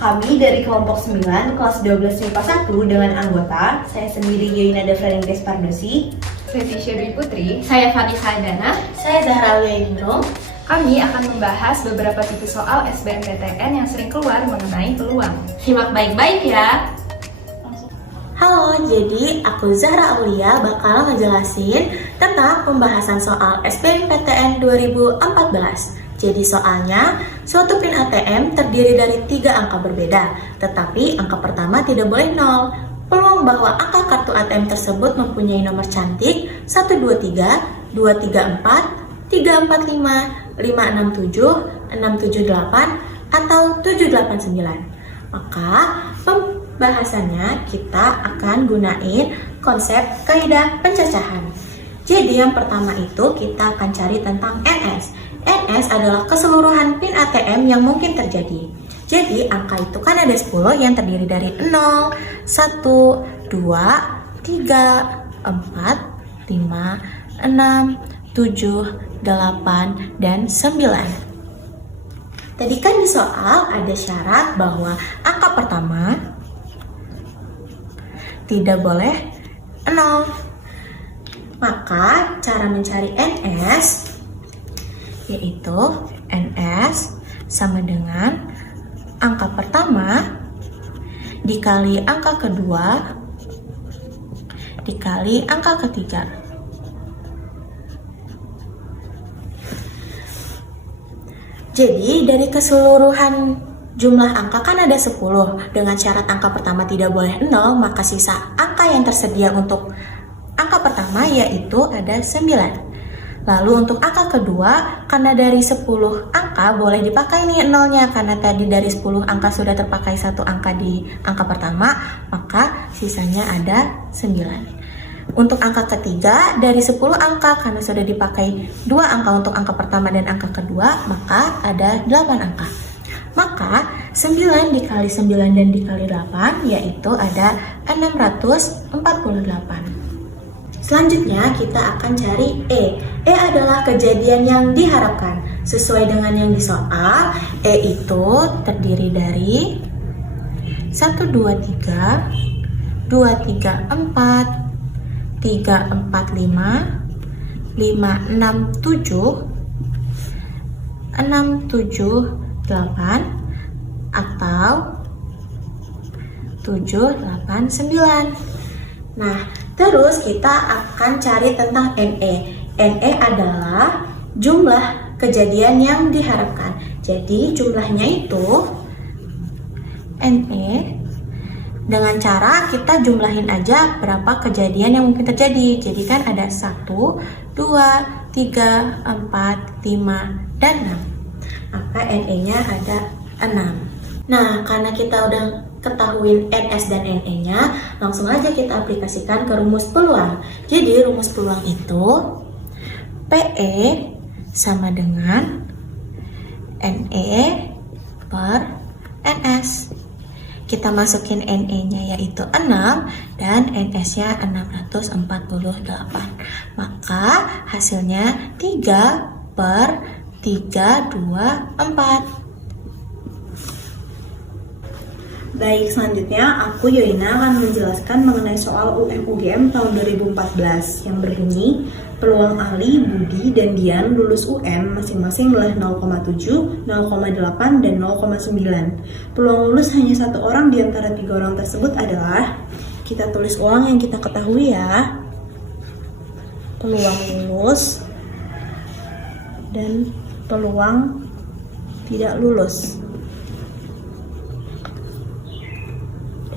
Kami dari kelompok 9 kelas 12 MIPA 1 dengan anggota saya sendiri Yoina Devranindes Pardosi, Leticia Dwi Putri, saya Vanessa Andana, saya Zahra Aliaindro. Kami akan membahas beberapa tipe soal SBMPTN yang sering keluar mengenai peluang. Simak baik-baik ya. Halo, jadi aku Zahra Aulia bakal ngejelasin tentang pembahasan soal SBMPTN 2014. Jadi soalnya, suatu PIN ATM terdiri dari 3 angka berbeda, tetapi angka pertama tidak boleh 0. Peluang bahwa angka kartu ATM tersebut mempunyai nomor cantik 123, 234, 345, 567, 678, atau 789. Maka pembahasannya kita akan gunain konsep kaidah pencacahan. Jadi yang pertama itu kita akan cari tentang NS. NS adalah keseluruhan PIN ATM yang mungkin terjadi. Jadi angka itu kan ada 10 yang terdiri dari 0, 1, 2, 3, 4, 5, 6, 7, 8, dan 9. Tadi kan di soal ada syarat bahwa angka pertama tidak boleh 0. Maka cara mencari NS yaitu NS sama dengan angka pertama dikali angka kedua dikali angka ketiga. Jadi dari keseluruhan jumlah angka kan ada 10. Dengan syarat angka pertama tidak boleh 0, maka sisa angka yang tersedia untuk angka pertama yaitu ada 9. Lalu untuk angka kedua, karena dari 10 angka boleh dipakai nih 0-nya, karena tadi dari 10 angka sudah terpakai 1 angka di angka pertama, maka sisanya ada 9. Untuk angka ketiga, dari 10 angka karena sudah dipakai 2 angka untuk angka pertama dan angka kedua, maka ada 8 angka. Maka 9 dikali 9 dan dikali 8 yaitu ada 648. Selanjutnya kita akan cari E. E adalah kejadian yang diharapkan. Sesuai dengan yang di soal, E itu terdiri dari 1, 2, 3, 2, 3, 4, 3, 4, 5, 5, 6, 7, 6, 7, 8, atau 7, 8, 9. Nah, terus kita akan cari tentang NE. NE adalah jumlah kejadian yang diharapkan. Jadi jumlahnya itu NE dengan cara kita jumlahin aja berapa kejadian yang mungkin terjadi. Jadi kan ada 1, 2, 3, 4, 5, dan 6. Maka NE-nya ada 6. Nah, karena kita udah ketahuin NS dan NE-nya, langsung aja kita aplikasikan ke rumus peluang. Jadi rumus peluang itu PE sama dengan NE per NS. Kita masukin NE-nya yaitu 6 dan NS-nya 648. Maka hasilnya 3 per 3, 2, 4. Baik, selanjutnya aku Yoina akan menjelaskan mengenai soal UM-UGM tahun 2014 yang berbunyi peluang Ali, Budi, dan Dian lulus UM masing-masing adalah 0,7, 0,8, dan 0,9. Peluang lulus hanya 1 orang di antara 3 orang tersebut adalah, kita tulis ulang yang kita ketahui ya, peluang lulus dan peluang tidak lulus.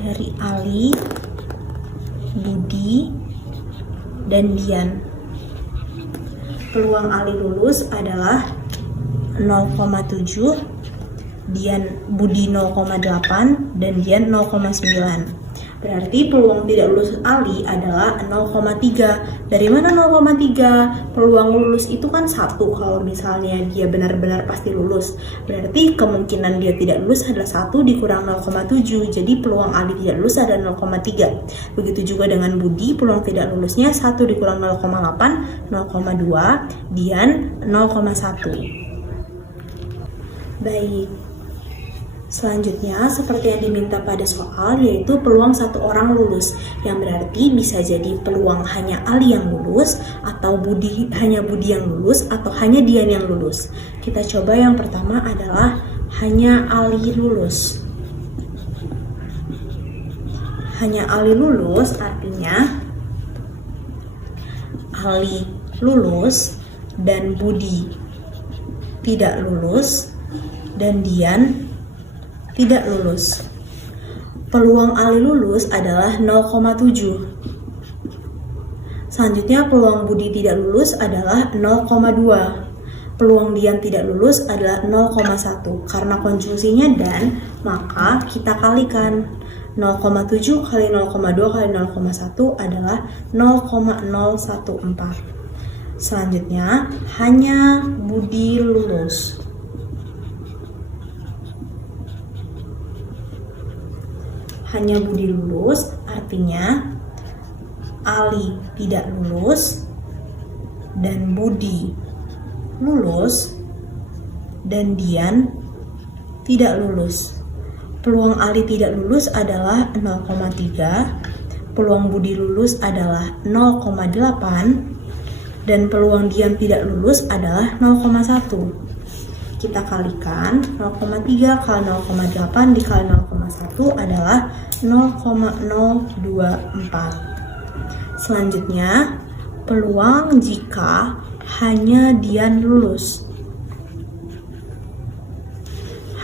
Dari Ali, Budi, dan Dian. Peluang Ali lulus adalah 0,7, Budi 0,8, dan Dian 0,9. Berarti peluang tidak lulus Ali adalah 0,3. Dari mana 0,3? Peluang lulus itu kan 1 kalau misalnya dia benar-benar pasti lulus. Berarti kemungkinan dia tidak lulus adalah 1 dikurang 0,7. Jadi peluang Ali tidak lulus adalah 0,3. Begitu juga dengan Budi, peluang tidak lulusnya 1 dikurang 0,8, 0,2. Dian 0,1. Baik. Selanjutnya, seperti yang diminta pada soal, yaitu peluang satu orang lulus, yang berarti bisa jadi peluang hanya Ali yang lulus, atau hanya Budi yang lulus, atau hanya Dian yang lulus. Kita coba yang pertama adalah hanya Ali lulus. Hanya Ali lulus artinya Ali lulus dan Budi tidak lulus dan Dian tidak lulus. Peluang Ali lulus adalah 0,7. Selanjutnya peluang Budi tidak lulus adalah 0,2. Peluang Dian tidak lulus adalah 0,1. Karena konjungsinya dan, maka kita kalikan. 0,7 kali 0,2 kali 0,1 adalah 0,014. Selanjutnya, hanya Budi lulus. Hanya Budi lulus artinya Ali tidak lulus dan Budi lulus dan Dian tidak lulus. Peluang Ali tidak lulus adalah 0,3, peluang Budi lulus adalah 0,8 dan peluang Dian tidak lulus adalah 0,1. Kita kalikan 0,3 kali 0,8 dikali 0,1 adalah 0,024. Selanjutnya, peluang jika hanya Dian lulus.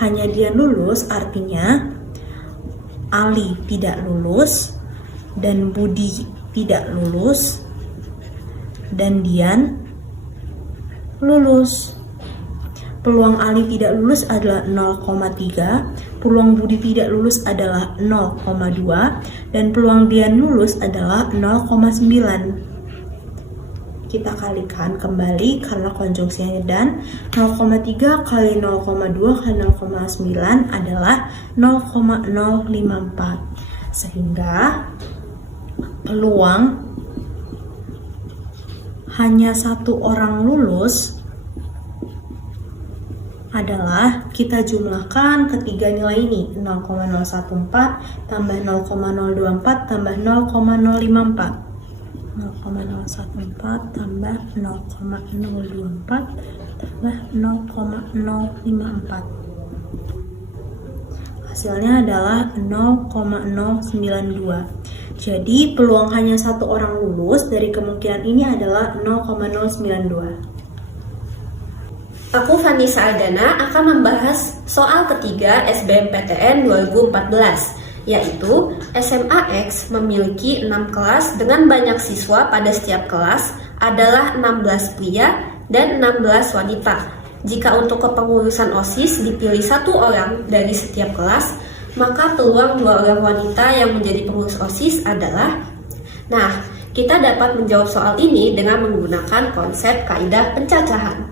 Hanya Dian lulus artinya Ali tidak lulus dan Budi tidak lulus dan Dian lulus. Peluang Ali tidak lulus adalah 0,3, peluang Budi tidak lulus adalah 0,2, dan peluang Dian lulus adalah 0,9. Kita kalikan kembali karena konjungsinya dan 0,3 kali 0,2 kali 0,9 adalah 0,054. Sehingga peluang hanya satu orang lulus adalah kita jumlahkan ketiga nilai ini 0,014 tambah 0,024 tambah 0,054 0,014 tambah 0,024 tambah 0,054 hasilnya adalah 0,092. Jadi peluang hanya satu orang lulus dari kemungkinan ini adalah 0,092. Aku Vanessa Aldana akan membahas soal ketiga SBMPTN 2014, yaitu SMA X memiliki 6 kelas dengan banyak siswa pada setiap kelas adalah 16 pria dan 16 wanita. Jika untuk kepengurusan OSIS dipilih satu orang dari setiap kelas, maka peluang 2 orang wanita yang menjadi pengurus OSIS adalah. Nah, kita dapat menjawab soal ini dengan menggunakan konsep kaidah pencacahan.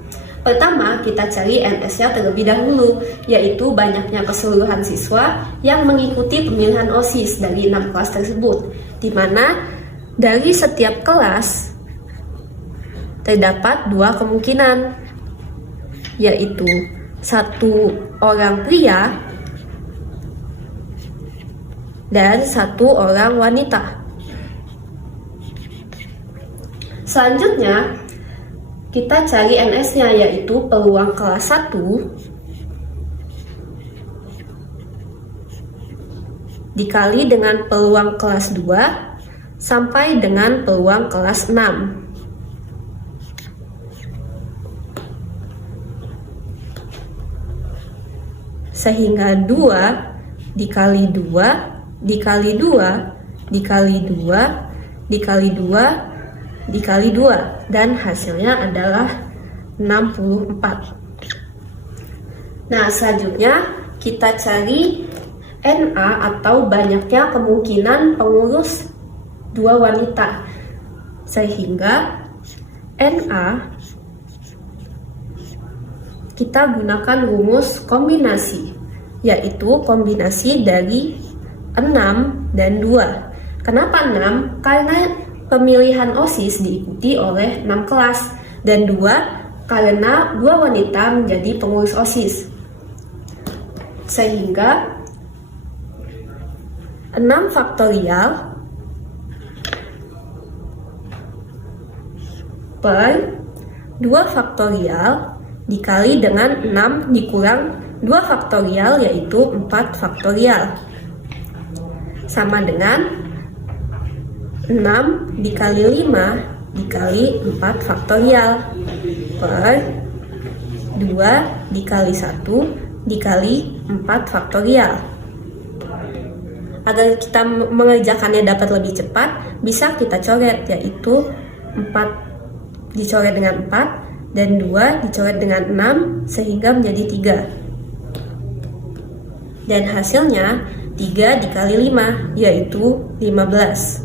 Pertama, kita cari NS-nya terlebih dahulu, yaitu banyaknya keseluruhan siswa yang mengikuti pemilihan OSIS dari 6 kelas tersebut, di mana dari setiap kelas terdapat 2 kemungkinan, yaitu 1 orang pria dan 1 orang wanita. Selanjutnya, kita cari NS-nya, yaitu peluang kelas 1 dikali dengan peluang kelas 2 sampai dengan peluang kelas 6. Sehingga 2 dikali 2 dikali 2 dikali 2 dikali 2 dikali 2 dan hasilnya adalah 64. Nah, selanjutnya kita cari NA atau banyaknya kemungkinan pengurus 2 wanita. Sehingga NA kita gunakan rumus kombinasi, yaitu kombinasi dari 6 dan 2. Kenapa 6? Karena pemilihan OSIS diikuti oleh 6 kelas, dan 2 karena 2 wanita menjadi pengurus OSIS. Sehingga 6 faktorial per 2 faktorial dikali dengan 6 dikurang 2 faktorial, yaitu 4 faktorial, sama dengan 6 dikali 5 dikali 4 faktorial per 2 dikali 1 dikali 4 faktorial. Agar kita mengerjakannya dapat lebih cepat, bisa kita coret, yaitu 4 dicoret dengan 4 dan 2 dicoret dengan 6 sehingga menjadi 3. Dan hasilnya 3 dikali 5 yaitu 15.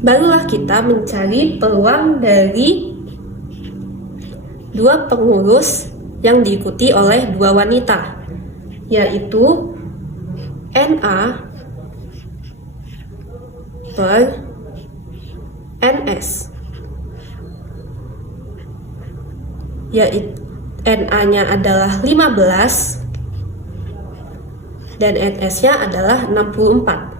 Barulah kita mencari peluang dari 2 pengurus yang diikuti oleh 2 wanita, yaitu NA per NS, yaitu NA-nya adalah 15 dan NS-nya adalah 64.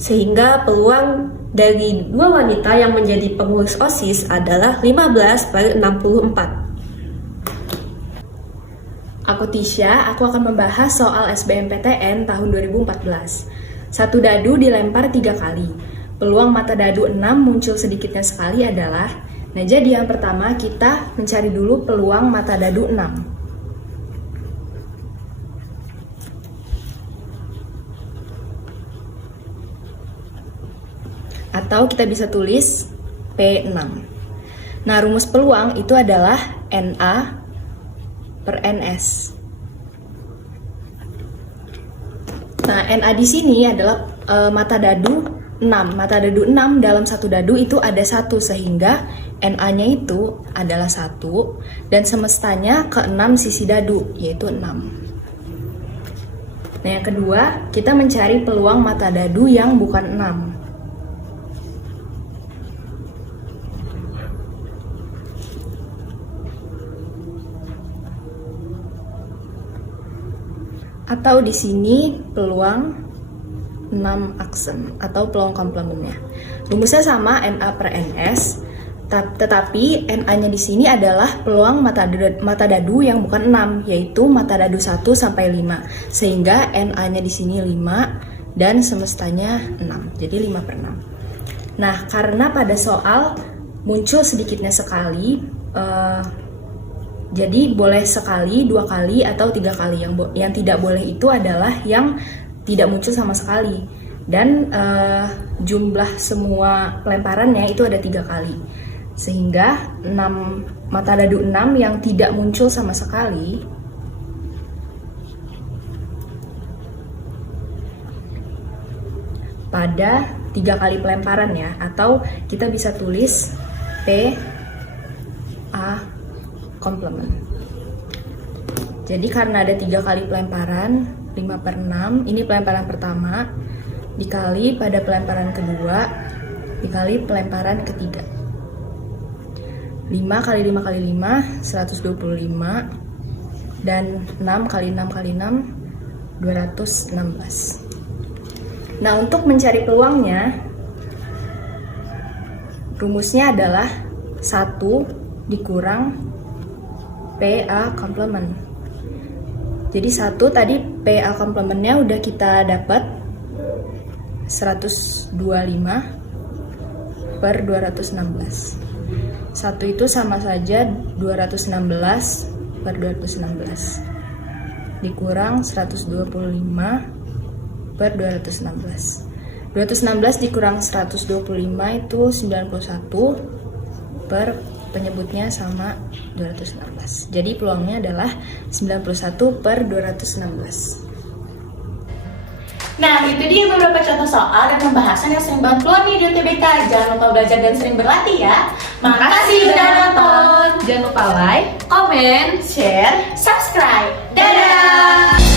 Sehingga peluang dari 2 wanita yang menjadi pengurus OSIS adalah 15 per 64. Aku Tisha, aku akan membahas soal SBMPTN tahun 2014. Satu dadu dilempar 3 kali. Peluang mata dadu 6 muncul sedikitnya sekali adalah, nah jadi yang pertama kita mencari dulu peluang mata dadu 6. Atau kita bisa tulis P6. Nah, rumus peluang itu adalah NA per NS. Nah, NA di sini adalah mata dadu 6. Mata dadu 6 dalam satu dadu itu ada 1, sehingga NA-nya itu adalah 1 dan semestanya ke 6 sisi dadu, yaitu 6. Nah, yang kedua, kita mencari peluang mata dadu yang bukan 6. Atau di sini peluang 6 aksen atau peluang komplemennya. Rumusnya sama, NA per NS, tetapi NA-nya di sini adalah peluang mata dadu yang bukan 6, yaitu mata dadu 1 sampai 5. Sehingga NA-nya di sini 5 dan semestanya 6. Jadi 5 per 6. Nah, karena pada soal muncul sedikitnya sekali, jadi boleh sekali, 2 kali, atau 3 kali. Yang tidak boleh itu adalah yang tidak muncul sama sekali. Dan jumlah semua pelemparannya itu ada 3 kali. Sehingga mata dadu 6 yang tidak muncul sama sekali pada 3 kali pelemparannya, atau kita bisa tulis P A komplement. Jadi karena ada 3 kali pelemparan, 5 per 6, ini pelemparan pertama, dikali pada pelemparan kedua, dikali pelemparan ketiga. 5 kali 5 kali 5, 125, dan 6 kali 6 kali 6, 216. Nah, untuk mencari peluangnya, rumusnya adalah 1 dikurang PA komplement. Jadi 1 tadi PA komplementnya udah kita dapat 125 per 216. 1 itu sama saja 216 per 216 dikurang 125 per 216. 216 dikurang 125 itu 91 per penyebutnya sama 216. Jadi peluangnya adalah 91 per 216. Nah, itu dia beberapa contoh soal dan pembahasan yang sering banget keluar nih di UTBK. Jangan lupa belajar dan sering berlatih ya. Makasih udah nonton. Jangan lupa like, Comment, share, subscribe. Dadah!